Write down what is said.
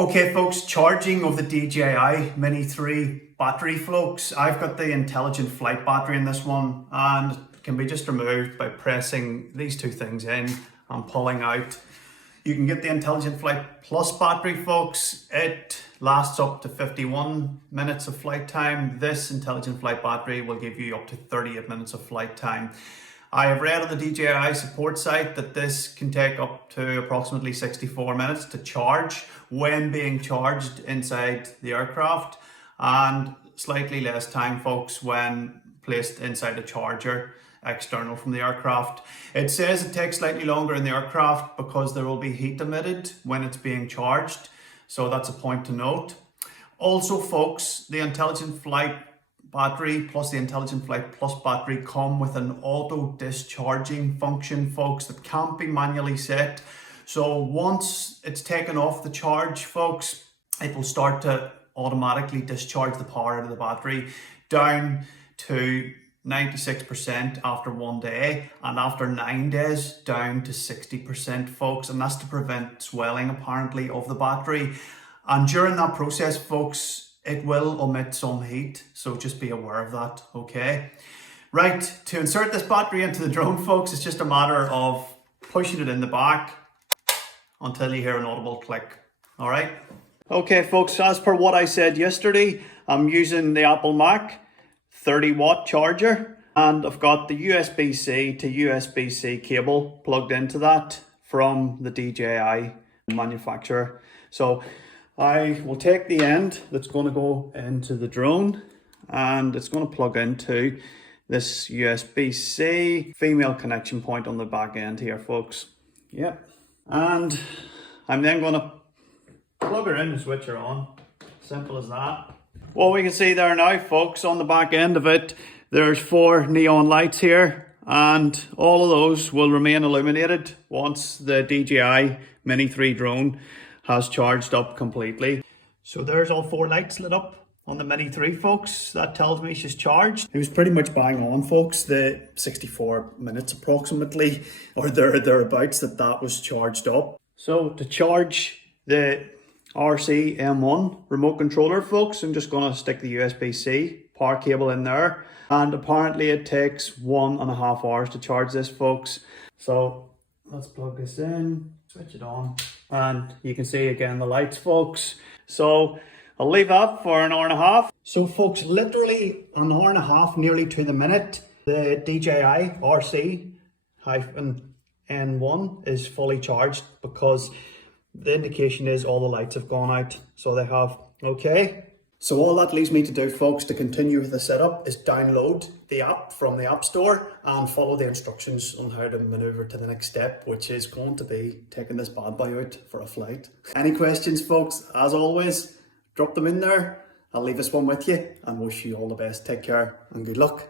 Okay folks, charging of the DJI Mini 3 battery folks. I've got the intelligent flight battery in this one and it can be just removed by pressing these two things in and pulling out. You can get the intelligent flight plus battery folks. It lasts up to 51 minutes of flight time. This intelligent flight battery will give you up to 38 minutes of flight time. I have read on the DJI support site that this can take up to approximately 64 minutes to charge when being charged inside the aircraft, and slightly less time folks when placed inside a charger external from the aircraft. It says it takes slightly longer in the aircraft because there will be heat emitted when it's being charged, so that's a point to note. Also folks, the intelligent flight battery plus the intelligent flight plus battery come with an auto discharging function folks that can't be manually set. So once it's taken off the charge folks, it will start to automatically discharge the power out of the battery down to 96% after 1 day, and after 9 days down to 60% folks, and that's to prevent swelling apparently of the battery. And during that process folks, it will emit some heat, so just be aware of that, okay? Right, to insert this battery into the drone folks, it's just a matter of pushing it in the back until you hear an audible click, all right? Okay folks, as per what I said yesterday, I'm using the Apple Mac 30-watt charger, and I've got the USB-C to USB-C cable plugged into that from the DJI manufacturer. So I will take the end that's going to go into the drone and it's going to plug into this USB-C female connection point on the back end here folks. Yep. And I'm then going to plug her in and switch her on. Simple as that. What we can see there now folks, on the back end of it, there's 4 neon lights here, and all of those will remain illuminated once the DJI Mini 3 drone has charged up completely. So there's all 4 lights lit up on the Mini 3 folks. That tells me she's charged. It was pretty much bang on folks, the 64 minutes approximately, or thereabouts, that was charged up. So to charge the RC M1 remote controller folks, I'm just going to stick the USB-C power cable in there, and apparently it takes 1.5 hours to charge this folks. So let's plug this in, switch it on, and you can see again the lights folks. So I'll leave that for an hour and a half. So folks, literally an hour and a half, nearly to the minute, the DJI RC-N1 is fully charged, because the indication is all the lights have gone out. So they have, okay. So all that leaves me to do folks, to continue with the setup, is download the app from the App Store and follow the instructions on how to maneuver to the next step, which is going to be taking this bad boy out for a flight. Any questions folks, as always, drop them in there. I'll leave this one with you and wish you all the best. Take care and good luck.